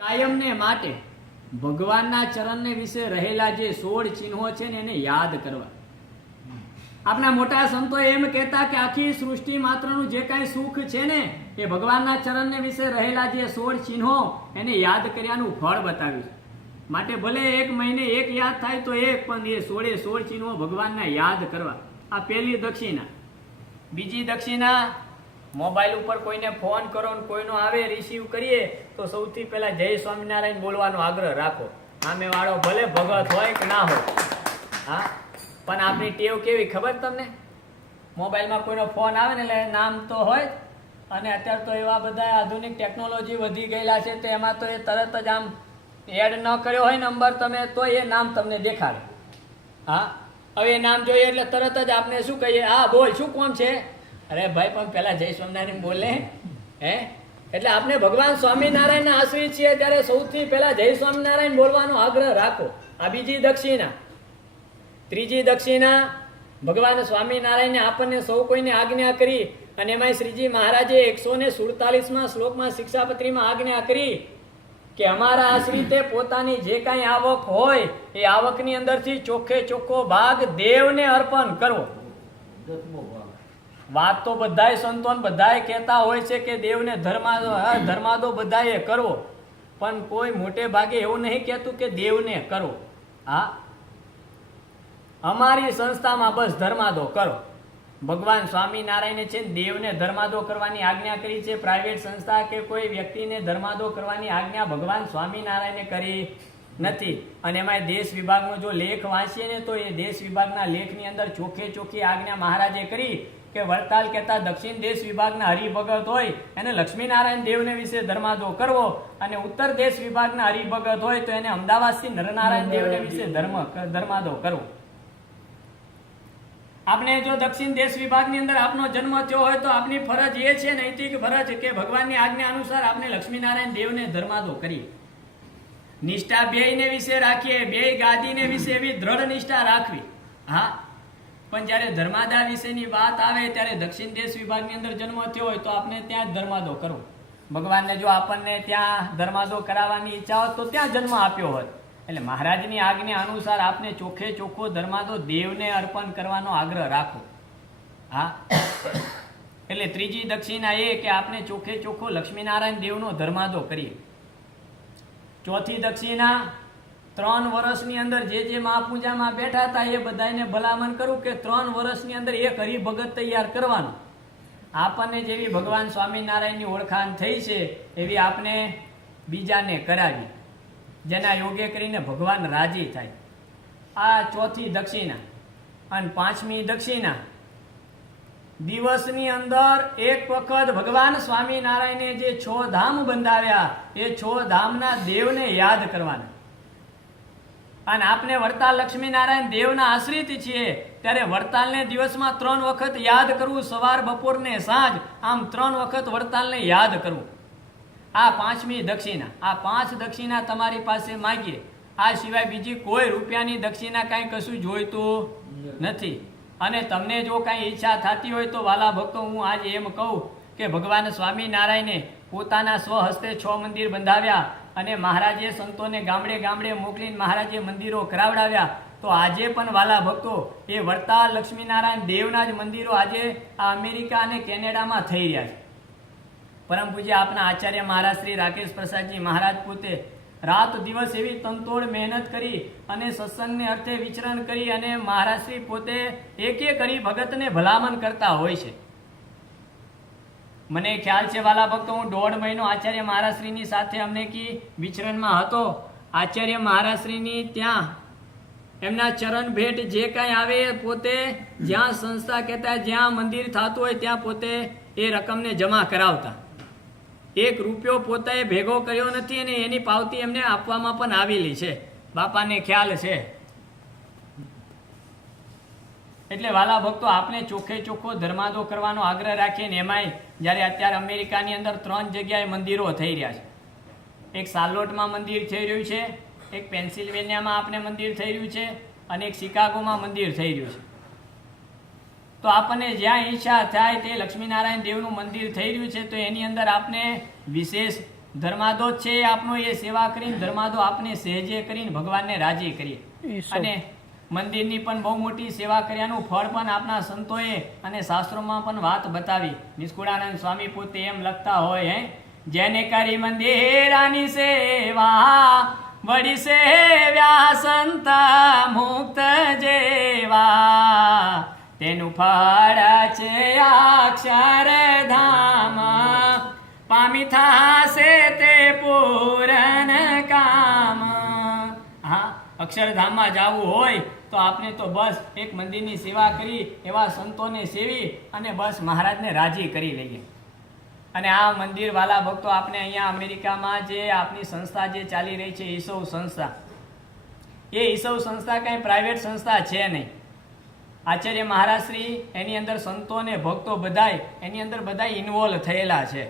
કાયમને માટે ભગવાનના ચરણને વિશે રહેલા જે 16 ચિહ્નો છે ને એને યાદ કરવા. આપણા મોટા સંતો એમ કહેતા કે આખી સૃષ્ટિ માત્રનું જે કાંઈ સુખ છે ને એ ભગવાનના ચરણને વિશે રહેલા જે 16 ચિહ્નો એને યાદ કર્યાનું ફળ બતાવ્યું. માટે ભલે એક મહિને એક યાદ થાય તો એક, પણ એ 16 ચિહ્નો ભગવાનના યાદ કરવા. આ પહેલી દક્ષિણા. બીજી દક્ષિણા, મોબાઈલ ઉપર કોઈને ફોન કરો ને કોઈનો આવે રિસીવ કરીએ તો સૌથી પહેલા જય સ્વામિનારાયણ બોલવાનો આગ્રહ રાખો. સામે વાળો ભલે ભગત હોય કે ના હોય. હા, પણ આપણી ટેવ કેવી ખબર તમને? મોબાઈલમાં કોઈનો ફોન આવે ને એટલે નામ તો હોય, અને અત્યારે તો એવા બધા આધુનિક ટેકનોલોજી વધી ગયેલા છે તો એમાં તો એ તરત જ આમ એડ ન કર્યો હોય નંબર તમે તો એ નામ તમને દેખાડે. હા, હવે એ નામ જોઈએ એટલે તરત જ આપણે શું કહીએ? હા બોલ, શું કોણ છે? અરે ભાઈ પણ પેલા જય સ્વામિનારાયણ બોલે હે. એટલે આપણે ભગવાન સ્વામિનારાયણના આશ્રિત છીએ ત્યારે સૌથી પહેલા જય સ્વામિનારાયણ બોલવાનો આગ્રહ રાખો. આ બીજી દક્ષિણા. ત્રીજી દક્ષિણા, ભગવાન સ્વામિનારાયણે આપણને સૌ કોઈને આજ્ઞા કરી, અને એમાં શ્રીજી મહારાજે 147માં શ્લોકમાં શિક્ષાપત્રીમાં આજ્ઞા કરી કે અમારા આશ્રિતે પોતાની જે કાંઈ આવક હોય એ આવકની અંદરથી ચોખ્ખે ચોખ્ખો ભાગ દેવને અર્પણ કરવો. વાત તો બધાય સંતો બધાય કહેતા હોય છે કે દેવને ધર્માદો બધાએ કરવો, પણ કોઈ મોટે ભાગે એવું નહીં કહેતું કે દેવને કરવો. હા, અમારી સંસ્થામાં બસ ધર્માદો કરો. ભગવાન સ્વામિનારાયણે છે દેવને ધર્માદો કરવાની આજ્ઞા કરી છે. પ્રાઇવેટ સંસ્થા કે કોઈ વ્યક્તિને ધર્માદો કરવાની આજ્ઞા ભગવાન સ્વામિનારાયણે કરી નથી. અને એમાં દેશ વિભાગનો જો લેખ વાંચીએ ને તો એ દેશ વિભાગના લેખની અંદર ચોખ્ખે ચોખ્ખી આજ્ઞા મહારાજે કરી કે વડતાલ કહેતા દક્ષિણ દેશ વિભાગના હરિભગત હોય એને લક્ષ્મીનારાયણ દેવને વિશે ધર્માદો કરવો, અને ઉત્તર દેશ વિભાગના હરિભગત હોય તો એને અમદાવાદથી નરનારાયણ દેવને વિશે ધર્માદો કરવો. આપણે જો દક્ષિણ દેશ વિભાગની અંદર આપનો જન્મ થયો હોય તો આપની ફરજ એ છે, નૈતિક ફરજ, કે ભગવાનની આજ્ઞા અનુસાર આપણે લક્ષ્મીનારાયણ દેવને ધર્માદો કરીએ. નિષ્ઠા બેયને વિશે રાખીએ, બેય ગાદીને વિશે એવી દ્રઢ નિષ્ઠા રાખવી. હા, પણ જ્યારે ધર્માદા વિશેની વાત આવે ત્યારે દક્ષિણ દેશ વિભાગની અંદર જન્મ થયો હોય તો આપણે ત્યાં જ ધર્માદો કરવો. ભગવાનને જો આપણને ત્યાં ધર્માદો કરાવવાની ઈચ્છા હોય તો ત્યાં જન્મ આપ્યો હોય. એટલે મહારાજની આજ્ઞા અનુસાર આપને ચોખ્ખે ચોખ્ખો ધર્માદો દેવને અર્પણ કરવાનો આગ્રહ રાખો. હા, એટલે ત્રીજી દક્ષિણા એ કે આપણે ચોખ્ખે ચોખ્ખો લક્ષ્મીનારાયણ દેવનો ધર્માદો કરીએ. ચોથી દક્ષિણા, 3 વર્ષની અંદર જે મહાપૂજામાં બેઠા હતા એ બધાને ભલામણ કરું કે 3 વર્ષની અંદર એક હરિભગત તૈયાર કરવાનો. આપણને જેવી ભગવાન સ્વામિનારાયણની ઓળખાણ થઈ છે એવી આપણે બીજાને કરાવી, જેના યોગ્ય કરીને ભગવાન રાજી થાય. આ ચોથી દક્ષિણા. અને પાંચમી દક્ષિણા, દિવસની અંદર એક વખત ભગવાન સ્વામિનારાયણે જે 6 ધામ બંધાવ્યા એ 6 ધામના દેવને યાદ કરવાના. અને આપણે વડતાલ લક્ષ્મીનારાયણ દેવના આશ્રિત છીએ ત્યારે વડતાલને દિવસમાં 3 વખત યાદ કરવું, સવાર બપોર ને સાંજ, આમ 3 વખત વડતાલને યાદ કરવું. આ પાંચમી દક્ષિણા. આ 5 દક્ષિણા તમારી પાસે માગીએ. આ સિવાય બીજી કોઈ રૂપિયાની દક્ષિણા કાંઈ કશું જોઈતું નથી. અને તમને જો કાંઈ ઈચ્છા થતી હોય તો વાલા ભક્તો, હું આજે એમ કહું કે ભગવાન સ્વામિનારાયણે પોતાના સ્વહસ્તે 6 મંદિર બંધાવ્યા, અને મહારાજે સંતોને ગામડે ગામડે મોકલીને મહારાજે મંદિરો કરાવડાવ્યા. તો આજે પણ વાલા ભક્તો એ વડતાલ લક્ષ્મીનારાયણ દેવના જ મંદિરો આજે આ અમેરિકા અને કેનેડામાં થઈ રહ્યા છે. પરમ પૂજ્ય આપના આચાર્ય મહારાજ શ્રી રાકેશ પ્રસાદજી મહારાજ પોતે રાત દિવસ એવી તનતોડ મહેનત કરી અને સત્સંગને અર્થે વિચરણ કરી, અને મહારાજ શ્રી પોતે એક એક હરિભગતને ભલામણ કરતા હોય છે. મને ખ્યાલ છે વાલા ભક્તો, હું 1.5 મહિનો આચાર્ય મહારાજશ્રીની સાથે અમને કી વિચરણમાં હતો. આચાર્ય મહારાજશ્રીની ત્યાં એમના ચરણ ભેટ જે કાંઈ આવે પોતે જ્યાં સંસ્થા કહેતા જ્યાં મંદિર થતું હોય ત્યાં પોતે એ રકમને જમા કરાવતા. 1 રૂપિયો પોતે ભેગો કર્યો નથી, અને એની પાવતી એમને આપવામાં પણ આવેલી છે. બાપાને ખ્યાલ છે. એટલે વાલા ભક્તો, આપણે ચોખ્ખે ચોખ્ખો ધર્માદો કરવાનો આગ્રહ રાખીએ. ને એમાંય જ્યારે અત્યારે અમેરિકાની અંદર 3 જગ્યાએ મંદિરો થઈ રહ્યા છે. એક સાર્લોટમાં મંદિર થઈ રહ્યું છે, એક પેન્સિલ્વેનિયામાં આપણે મંદિર થઈ રહ્યું છે, અને એક શિકાગોમાં મંદિર થઈ રહ્યું છે. તો આપણને જ્યાં ઈચ્છા થાય તે લક્ષ્મીનારાયણ દેવનું મંદિર થઈ રહ્યું છે તો એની અંદર આપણે વિશેષ ધર્માદો જ છે આપનો એ સેવા કરીને ધર્માદો આપને સહેજે કરીને ભગવાનને રાજી કરીએ અને મંદિરની પણ બહુ મોટી સેવા કર્યાનું ફળ પણ આપના સંતોએ અને શાસ્ત્રોમાં પણ વાત બતાવી. નિષ્કુળાનંદ સ્વામી પોતે એમ લખતા હોય, જેને કરી મંદિરાની સેવા વળી સેવ્યા સંત મુક્ત જેવા તેનું ફળ છે અક્ષરધામ પામી થાશે તે પૂરણ કામ. હા, અક્ષરધામમાં જવું હોય તો આપણે તો બસ એક મંદિરની સેવા કરી એવા સંતોને સેવી અને બસ મહારાજને રાજી કરી લઈએ. અને આ મંદિર વાલા ભક્તો આપણે અહીંયા અમેરિકામાં જે આપણી સંસ્થા જે ચાલી રહી છે ઈસવ સંસ્થા, એ ઈસવ સંસ્થા કંઈ પ્રાઇવેટ સંસ્થા છે નહીં. આચાર્ય મહારાજશ્રી એની અંદર સંતો અને ભક્તો બધાય એની અંદર બધા ઇન્વોલ્વ થયેલા છે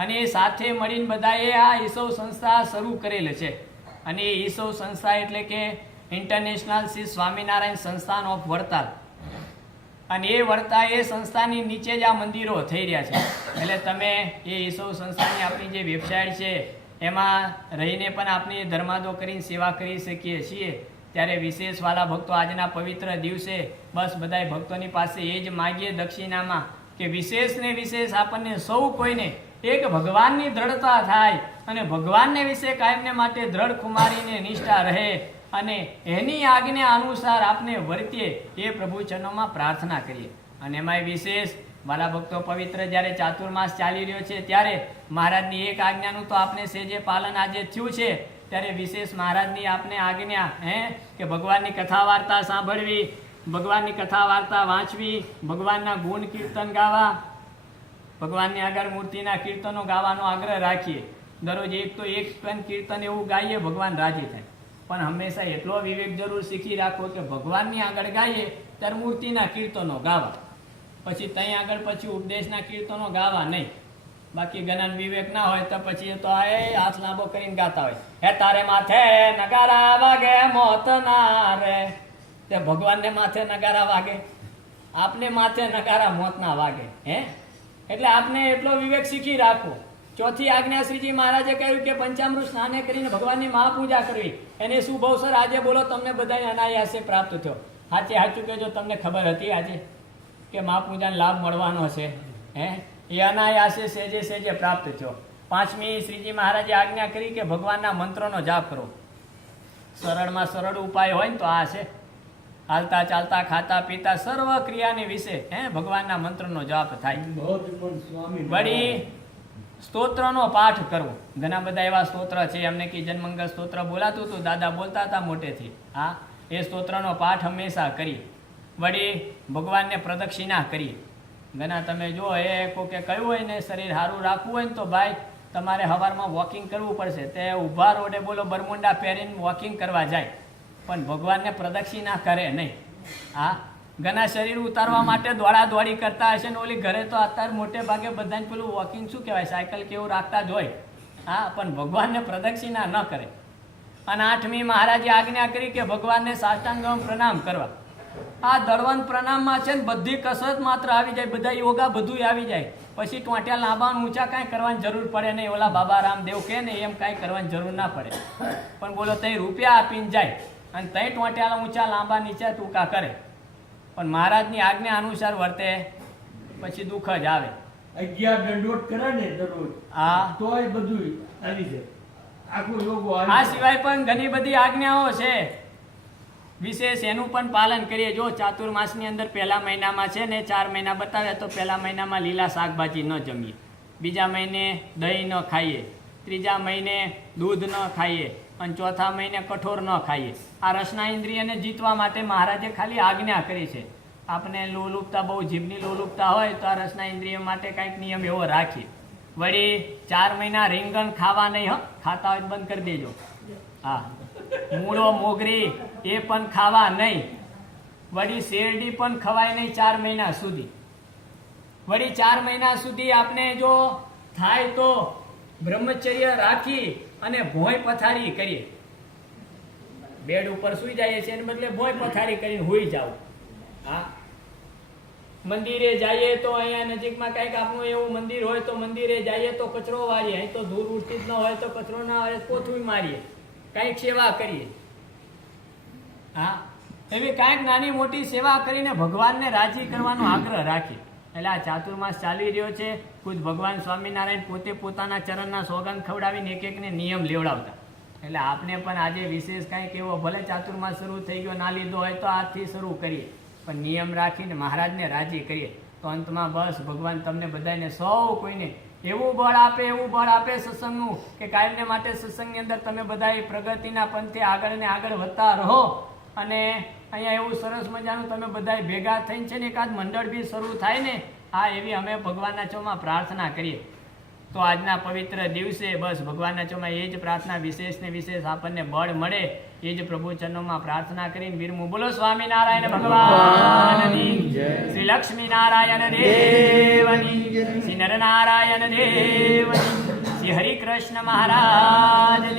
અને એ સાથે મળીને બધાએ આ ઈસવ સંસ્થા શરૂ કરેલ છે. અને એ ઈસવ સંસ્થા એટલે કે ઇન્ટરનેશનલ શ્રી સ્વામિનારાયણ સંસ્થાન ઓફ વડતાલ. અને એ વડતા એ સંસ્થાની નીચે જ આ મંદિરો થઈ રહ્યા છે. એટલે તમે એ ઈસવ સંસ્થાની આપણી જે વેબસાઇટ છે એમાં રહીને પણ આપણે ધર્માદો કરીને સેવા કરી શકીએ છીએ. ત્યારે વિશેષ વાલા ભક્તો આજના પવિત્ર દિવસે બસ બધાય ભક્તોની પાસે એ જ માગીએ દક્ષિણામાં કે વિશેષ ને વિશેષ આપણને સૌ કોઈને એક ભગવાનની દ્રઢતા થાય અને ભગવાનને વિશે કાયમને માટે દ્રઢ કુમારીને નિષ્ઠા રહે અને એની આજ્ઞા અનુસાર આપણે વર્તીએ એ પ્રભુ ચરણોમાં પ્રાર્થના કરીએ. અને એમાંય વિશેષ વાલા ભક્તો પવિત્ર જ્યારે ચાતુર્માસ ચાલી રહ્યો છે ત્યારે મહારાજની એક આજ્ઞાનું તો આપણે સેજે પાલન આજે થયું છે. ત્યારે વિશેષ મહારાજની આપને આજ્ઞા કે ભગવાનની કથા વાર્તા સાંભળવી, ભગવાનની કથા વાર્તા વાંચવી, ભગવાનના ગુણ કીર્તન ગાવા, ભગવાનની આગળ મૂર્તિના કીર્તનો ગાવાનો આગ્રહ રાખીએ. દરરોજ એક તો એક પણ કીર્તન એવું ગાઈએ ભગવાન રાજી થાય. પણ હંમેશા એટલો વિવેક જરૂર શીખી રાખવો કે ભગવાનની આગળ ગાઈએ ત્યારે મૂર્તિના કીર્તનો ગાવા, પછી ત્યાં આગળ પછી ઉપદેશના કીર્તનો ગાવા નહીં. બાકી ગણન વિવેક ના હોય તો પછી તો એ હાથ લાંબો કરીને ગાતા હોય, હે તારે માથે નગારા વાગે મોત ના રે. તે ભગવાનને માથે નગારા વાગે, આપને માથે નગારા મોત ના વાગે. એટલે આપને એટલો વિવેક શીખી રાખવો. ચોથી આજ્ઞા શ્રીજી મહારાજે કહ્યું કે પંચામૃત સ્નાને કરીને ભગવાનની મહાપૂજા કરવી. એને શુભ અવસર આજે બોલો તમને બધાને અનાયાસે પ્રાપ્ત થયો. સાચે સાચું કહેજો, તમને ખબર હતી આજે કે મહાપૂજાનો લાભ મળવાનો છે? એ અનાયાસે સેજે સેજે પ્રાપ્ત થયો. પાંચમી શ્રીજી મહારાજે આજ્ઞા કરી કે ભગવાનના મંત્રોનો જાપ કરો. સરળમાં સરળ ઉપાય હોય ને તો આ છે. હાલતા ચાલતા ખાતા પીતા સર્વ ક્રિયાની વિશે ભગવાનના મંત્રનો જાપ થાય. વળી સ્તોત્રનો પાઠ કરવો. ઘણા બધા એવા સ્તોત્ર છે. એમને કે જન્મંગલ સ્તોત્ર બોલાતું હતું, દાદા બોલતા હતા મોટેથી. હા, એ સ્તોત્રનો પાઠ હંમેશા કરીએ. વળી ભગવાનને પ્રદક્ષિણા કરીએ. ઘણા તમે જો એ કોકે કહ્યું હોય ને શરીર સારું રાખવું હોય ને તો ભાઈ તમારે સવારમાં વોકિંગ કરવું પડશે. તે ઊભા રોડે બોલો બરમુંડા પહેરીને વોકિંગ કરવા જાય પણ ભગવાનને પ્રદક્ષિણા કરે નહીં. હા, ઘણા શરીર ઉતારવા માટે દોડા દોડી કરતા હશે ને ઓલી ઘરે તો અત્યારે મોટે ભાગે બધાને પેલું વોકિંગ શું કહેવાય સાયકલ કેવું રાખતા જ હોય. હા, પણ ભગવાનને પ્રદક્ષિણા ન કરે. અને આઠમી મહારાજે આજ્ઞા કરી કે ભગવાનને સાષ્ટાંગમ પ્રણામ કરવા. આ દળવંત પ્રણામમાં છે ને બધી કસરત માત્ર આવી જાય, બધા યોગા બધું આવી જાય. પછી ટોંટ્યા લાંબા ઊંચા કાંઈ કરવાની જરૂર પડે નહીં. ઓલા બાબા રામદેવ કહે ને એમ કાંઈ કરવાની જરૂર ના પડે. પણ બોલો તઈ રૂપિયા આપીને જાય અને તઈ ટોંટ્યા ઊંચા લાંબા નીચે ટૂંકા કરે. પણ મહારાજની આજ્ઞા અનુસાર વર્તે પછી દુઃખ જ આવે. 11 દંડોત કરે ને દરરોજ, હા, તોય બધું આવી જાય. આખું યોગો આ સિવાય પણ ઘણી બધી આજ્ઞાઓ છે. વિશેષ એનું પણ પાલન કરીએ. જો ચાતુર્માસની અંદર પહેલા મહિનામાં છે ને 4 મહિના બતાવ્યા તો પહેલા મહિનામાં લીલા શાકભાજી ન જમીએ, બીજા મહિને દહીં ન ખાઈએ, ત્રીજા મહિને દૂધ ન ખાઈએ અને ચોથા મહિને કઠોર ન ખાઈએ. આ રસના ઇન્દ્રિયને જીતવા માટે મહારાજે ખાલી આજ્ઞા કરી છે. આપણે લોલુપતા બહુ જીભની લોલુપતા હોય તો આ રસના ઇન્દ્રિય માટે કંઈક નિયમ એવો રાખીએ. વળી 4 મહિના રીંગણ ખાવા નહીં, ખાતા હોય બંધ કરી દેજો. હા, મૂળો મોગરી એ પણ ખાવા નહીં. વળી શેરડી પણ ખવાય નહીં 4 મહિના સુધી. વળી 4 મહિના સુધી આપણે જો થાય તો બ્રહ્મચર્ય રાખી અને ભોંય પથારી કરીએ. બેડ ઉપર સુઈ જઈએ છીએ એને બદલે ભોંય પથારી કરીને હોઈ જાવ. હા, મંદિરે જઈએ તો અહીંયા નજીકમાં કંઈક આપણું એવું મંદિર હોય તો મંદિરે જઈએ તો કચરો વાળીએ, અહીં તો ધૂળ ઉડતી જ ન હોય તો કચરો ના હોય પોથું મારીએ, કંઈક સેવા કરીએ. હા, એવી કાંઈક નાની મોટી સેવા કરીને ભગવાનને રાજી કરવાનો આગ્રહ રાખીએ. એટલે આ ચાતુર્માસ ચાલી રહ્યો છે. ખુદ ભગવાન સ્વામિનારાયણ પોતે પોતાના ચરણના સોગંદ ખવડાવીને એક એકને નિયમ લેવડાવતા. એટલે આપણે પણ આજે વિશેષ કાંઈક એવો ભલે ચાતુર્માસ શરૂ થઈ ગયો ના લીધો હોય તો આજથી શરૂ કરીએ, પણ નિયમ રાખીને મહારાજને રાજી કરીએ. તો અંતમાં બસ ભગવાન તમને બધાને સૌ કોઈને એવું બળ આપે સત્સંગનું કે કાયમને માટે સત્સંગની અંદર તમે બધા પ્રગતિના પંથે આગળ ને આગળ વધતા રહો. અને અહીંયા એવું સરસ મજાનું તમે બધા ભેગા થઈને છે ને એકાદ મંડળ બી શરૂ થાય ને, આ એવી અમે ભગવાનના ચોમાં પ્રાર્થના કરીએ. તો આજના પવિત્ર દિવસે બસ ભગવાનના ચોમાં એ જ પ્રાર્થના વિશેષ ને વિશેષ આપણને બળ મળે એ જ પ્રભુ ચરણોમાં પ્રાર્થના કરીને વિરમું. બોલો સ્વામિનારાયણ ભગવાનની જય, શ્રી લક્ષ્મી નારાયણ દેવની, શ્રી નરનારાયણ દેવની, શ્રી હરિકૃષ્ણ મહારાજ